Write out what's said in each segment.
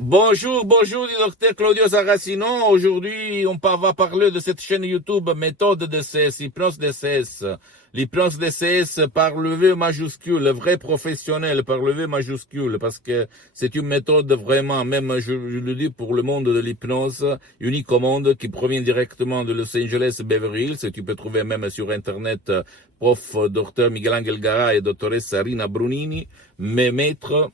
Bonjour, bonjour, du docteur Claudio Saracino. Aujourd'hui, va parler de cette chaîne YouTube, méthode DCS, hypnose DCS. L'hypnose DCS par le V majuscule, le vrai professionnel par le V majuscule, parce que c'est une méthode vraiment, même je le dis pour le monde de l'hypnose, unique au monde, qui provient directement de Los Angeles, Beverly Hills. Tu peux trouver même sur Internet prof. Dr. Miguel Angel Gara et doctoresse Rina Brunini, mes maîtres,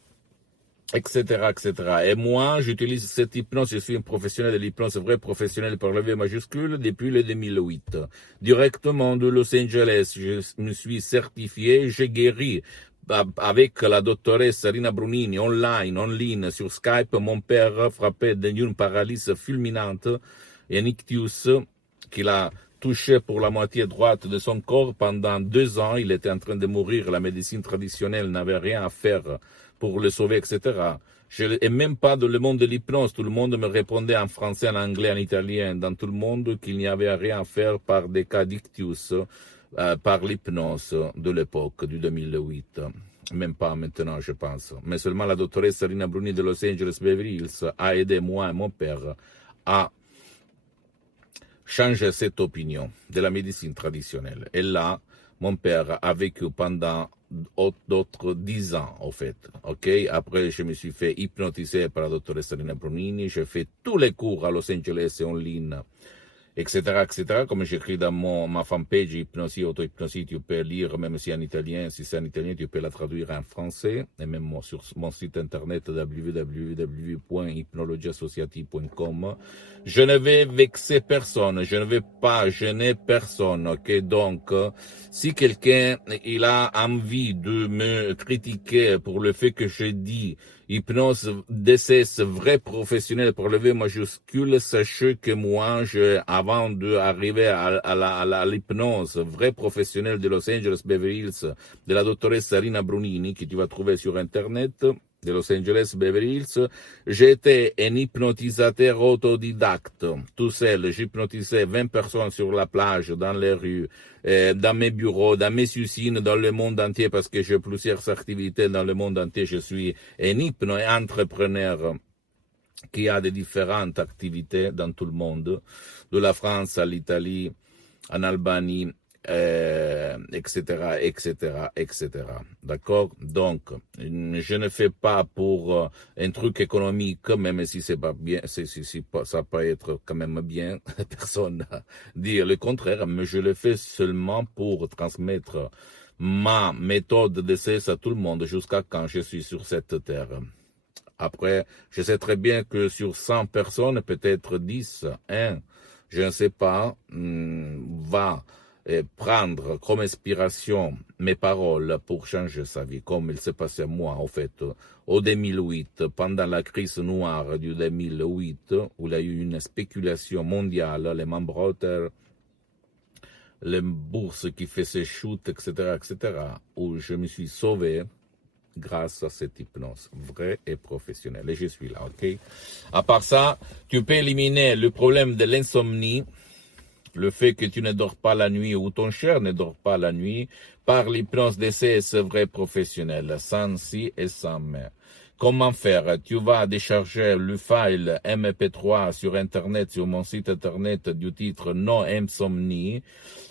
etc., etc. Et moi, j'utilise cette hypnose, je suis un professionnel de l'hypnose, vrai professionnel par le V majuscule, depuis le 2008. Directement de Los Angeles, je me suis certifié, j'ai guéri avec la doctoresse Rina Brunini, online, en ligne, sur Skype, mon père frappé d'une paralysie fulminante et un ictus qu'il a touché pour la moitié droite de son corps pendant 2 ans. Il était en train de mourir. La médecine traditionnelle n'avait rien à faire pour le sauver, etc. Et même pas dans le monde de l'hypnose. Tout le monde me répondait en français, en anglais, en italien, dans tout le monde, qu'il n'y avait rien à faire par des cas d'ictus, par l'hypnose de l'époque, du 2008. Même pas maintenant, je pense. Mais seulement la doctoresse Rina Bruni de Los Angeles Beverly Hills a aidé moi et mon père à changer cette opinion de la médecine traditionnelle. Et là, mon père a vécu pendant d'autres 10 ans, en fait. Ok. Après, je me suis fait hypnotiser par la doctoresse Rina Brunini. J'ai fait tous les cours à Los Angeles et en ligne, etc., etc. Comme j'écris dans ma fanpage, hypnosie, auto-hypnosie, tu peux lire, même si en italien, si c'est en italien, tu peux la traduire en français, et même sur mon site internet www.hypnologieassociative.com. Je ne vais vexer personne, je ne vais pas gêner personne, ok? Donc, si quelqu'un, il a envie de me critiquer pour le fait que je dis hypnose DCS vrai professionnel pour le V majuscule, sachez que moi, avant d'arriver à l'hypnose vrai professionnel de Los Angeles Beverly Hills, de la doctoresse Rina Brunini, que tu vas trouver sur Internet, de Los Angeles Beverly Hills, j'étais un hypnotisateur autodidacte, tout seul. J'hypnotisais 20 personnes sur la plage, dans les rues, dans mes bureaux, dans mes usines, dans le monde entier, parce que j'ai plusieurs activités dans le monde entier. Je suis un hypno-entrepreneur qui a de différentes activités dans tout le monde, de la France à l'Italie, en Albanie, etc., etc., etc. D'accord? Donc, je ne fais pas pour un truc économique, même si c'est pas bien, ça peut être quand même bien, personne n'a dit le contraire, mais je le fais seulement pour transmettre ma méthode de cesse à tout le monde jusqu'à quand je suis sur cette terre. Après, je sais très bien que sur 100 personnes, peut-être 10, 1, je ne sais pas, va prendre comme inspiration mes paroles pour changer sa vie, comme il s'est passé à moi, en fait, au 2008, pendant la crise noire du 2008, où il y a eu une spéculation mondiale, les membres, les bourses qui faisaient chute, etc., etc., où je me suis sauvé grâce à cette hypnose vraie et professionnelle. Et je suis là, ok? À part ça, tu peux éliminer le problème de l'insomnie, le fait que tu ne dors pas la nuit ou ton cher ne dort pas la nuit, par l'hypnose DCS vrai professionnel, sans si et sans mais. Comment faire? Tu vas décharger le file MP3 sur Internet, sur mon site Internet du titre Non Insomnie,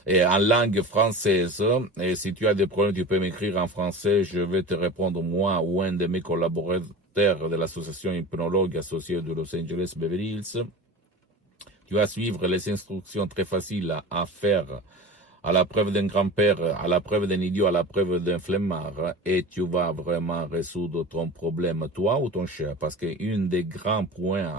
et en langue française. Et si tu as des problèmes, tu peux m'écrire en français. Je vais te répondre, moi ou un de mes collaborateurs de l'association hypnologue associée de Los Angeles Beverly Hills. Tu vas suivre les instructions très faciles à faire, à la preuve d'un grand-père, à la preuve d'un idiot, à la preuve d'un flemmard, et tu vas vraiment résoudre ton problème, toi ou ton cher, parce qu'un des grands points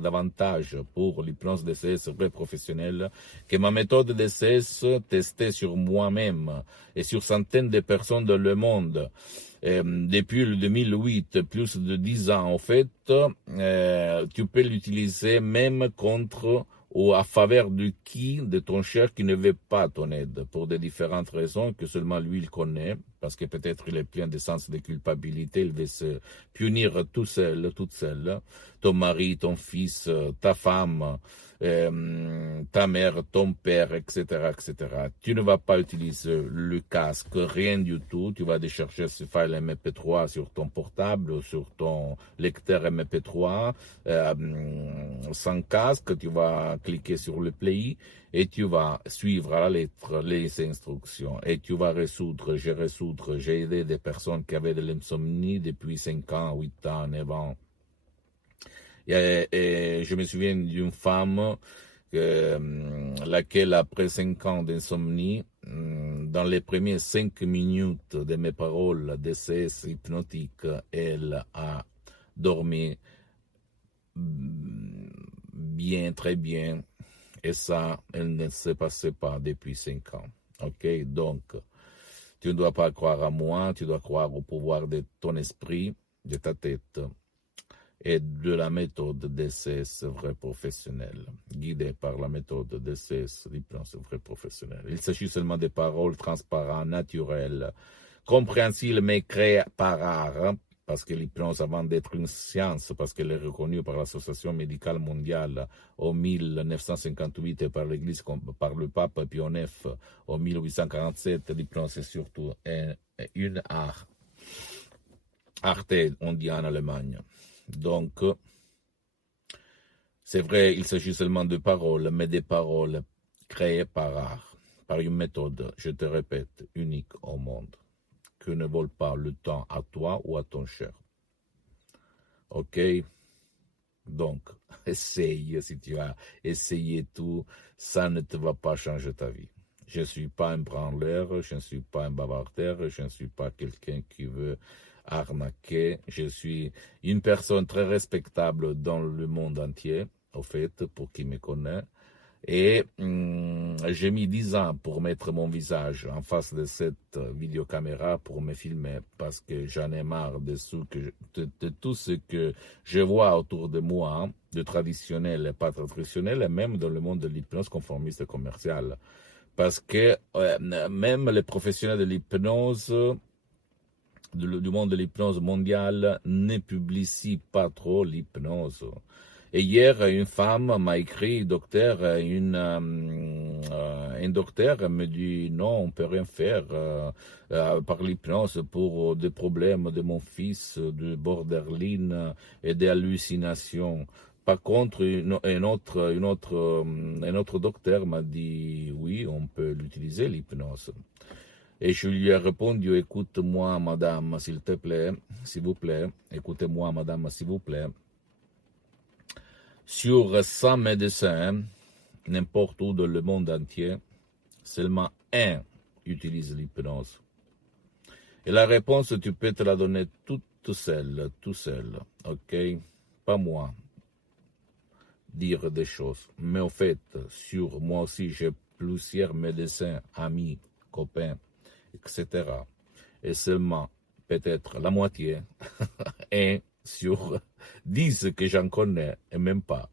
d'avantage pour l'hypnose DCS vrai professionnel, que ma méthode DCS testée sur moi-même et sur centaines de personnes dans le monde, depuis le 2008, plus de 10 ans en fait, tu peux l'utiliser même contre ou à faveur de ton cher qui ne veut pas ton aide, pour des différentes raisons que seulement lui il connaît, parce que peut-être il est plein de sens de culpabilité, il veut se punir tout seul, toute seule, ton mari, ton fils, ta femme, ta mère, ton père, etc., etc. Tu ne vas pas utiliser le casque, rien du tout, tu vas décharger ce file MP3 sur ton portable ou sur ton lecteur MP3, sans casque, tu vas cliquer sur le play et tu vas suivre à la lettre les instructions et tu vas résoudre, j'ai aidé des personnes qui avaient de l'insomnie depuis 5 ans, 8 ans, 9 ans. Et je me souviens d'une femme laquelle, après 5 ans d'insomnie, dans les premières 5 minutes de mes paroles d'essai hypnotique, elle a dormi bien, très bien. Et ça, elle ne se passait pas depuis 5 ans. OK? Donc, tu ne dois pas croire à moi, tu dois croire au pouvoir de ton esprit, de ta tête et de la méthode DCS vrai professionnel, guidée par la méthode DCS l'hypnose vrai professionnel. Il s'agit seulement de paroles transparentes, naturelles, compréhensibles mais créées par art, parce que l'hypnose, avant d'être une science, parce qu'elle est reconnue par l'Association médicale mondiale en 1958 et par l'Église, par le pape Pie IX en 1847, l'hypnose est surtout une art. Arte, on dit en Allemagne. Donc, c'est vrai, il s'agit seulement de paroles, mais des paroles créées par art, par une méthode, je te répète, unique au monde, que ne vole pas le temps à toi ou à ton cher. OK? Donc, essaye, si tu as essayé tout, ça ne te va pas changer ta vie. Je ne suis pas un branleur, je ne suis pas un bavardeur, je ne suis pas quelqu'un qui veut arnaquer. Je suis une personne très respectable dans le monde entier, au fait, pour qui me connaît. Et j'ai mis 10 ans pour mettre mon visage en face de cette vidéocaméra pour me filmer parce que j'en ai marre de tout ce que je vois autour de moi, de traditionnel et pas traditionnel, et même dans le monde de l'hypnose conformiste et commerciale. Parce que même les professionnels de l'hypnose, du monde de l'hypnose mondiale, ne publicient pas trop l'hypnose. Et hier, une femme m'a écrit, docteur, un docteur me dit non, on peut rien faire par l'hypnose pour des problèmes de mon fils, de borderline et des hallucinations. Par contre, un autre docteur m'a dit oui, on peut l'utiliser, l'hypnose. Et je lui ai répondu, écoute-moi, madame, s'il te plaît, s'il vous plaît, écoutez-moi, madame, s'il vous plaît. Sur 100 médecins, n'importe où dans le monde entier, seulement un utilise l'hypnose. Et la réponse, tu peux te la donner toute seule, tout seul, ok? Pas moi, dire des choses. Mais au fait, sur moi aussi, j'ai plusieurs médecins, amis, copains, etc. Et seulement peut-être la moitié, un sur 10 que j'en connais, et même pas,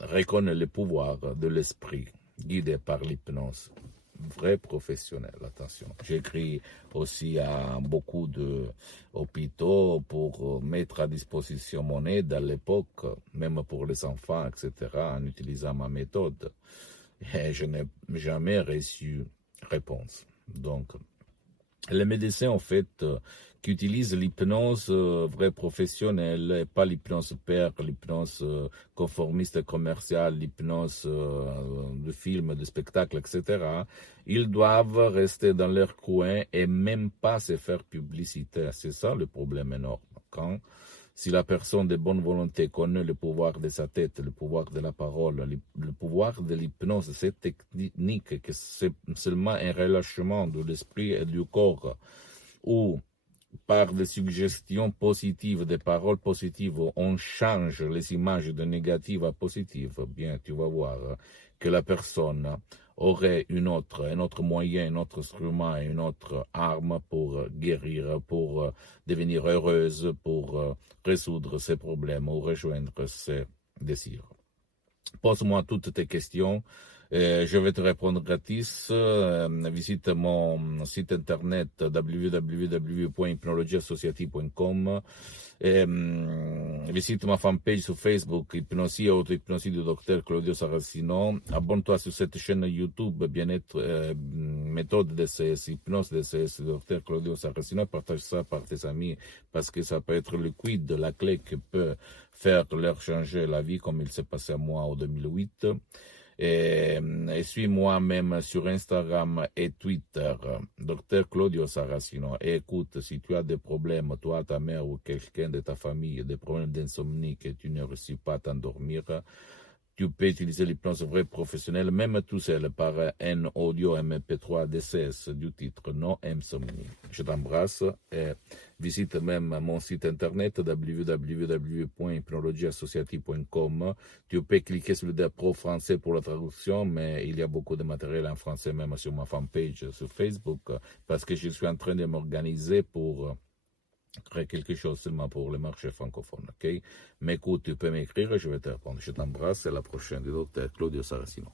reconnaît le pouvoir de l'esprit guidé par l'hypnose. Vrai professionnel, attention. J'écris aussi à beaucoup d'hôpitaux pour mettre à disposition mon aide à l'époque, même pour les enfants, etc., en utilisant ma méthode. Et je n'ai jamais reçu réponse. Donc, les médecins, en fait, qui utilisent l'hypnose vraie professionnelle, et pas l'hypnose père, l'hypnose conformiste commerciale, l'hypnose de film, de spectacle, etc., ils doivent rester dans leur coin et même pas se faire publicité. C'est ça le problème énorme. Si la personne de bonne volonté connaît le pouvoir de sa tête, le pouvoir de la parole, le pouvoir de l'hypnose, cette technique que c'est seulement un relâchement de l'esprit et du corps, ou par des suggestions positives, des paroles positives, on change les images de négatives à positives, bien, tu vas voir que la personne aurait un autre moyen, un autre instrument, une autre arme pour guérir, pour devenir heureuse, pour résoudre ses problèmes ou rejoindre ses désirs. Pose-moi toutes tes questions. Je vais te répondre gratis. Visite mon site internet www.hypnologieassociative.com. Visite ma fanpage sur Facebook, Hypnosie et auto-hypnosie du docteur Claudio Saracino. Abonne-toi sur cette chaîne YouTube, bien-être, méthode DCS, hypnose DCS du docteur Claudio Saracino. Partage ça par tes amis parce que ça peut être le quid, la clé qui peut faire leur changer la vie comme il s'est passé à moi en 2008. Et suis-moi même sur Instagram et Twitter, Dr Claudio Saracino. Et écoute, si tu as des problèmes, toi, ta mère ou quelqu'un de ta famille, des problèmes d'insomnie que tu ne réussis pas à t'endormir, tu peux utiliser l'hypnose vraie professionnelle, même tout seul, par un audio MP3 DCS du titre Non Insomnie. Je t'embrasse et visite même mon site internet www.hypnologieassociative.com. Tu peux cliquer sur le pro français pour la traduction, mais il y a beaucoup de matériel en français même sur ma fanpage sur Facebook, parce que je suis en train de m'organiser pour créer quelque chose seulement pour le marché francophone, ok? Mais écoute, tu peux m'écrire et je vais te répondre. Je t'embrasse, à la prochaine du docteur Claudio Saracino.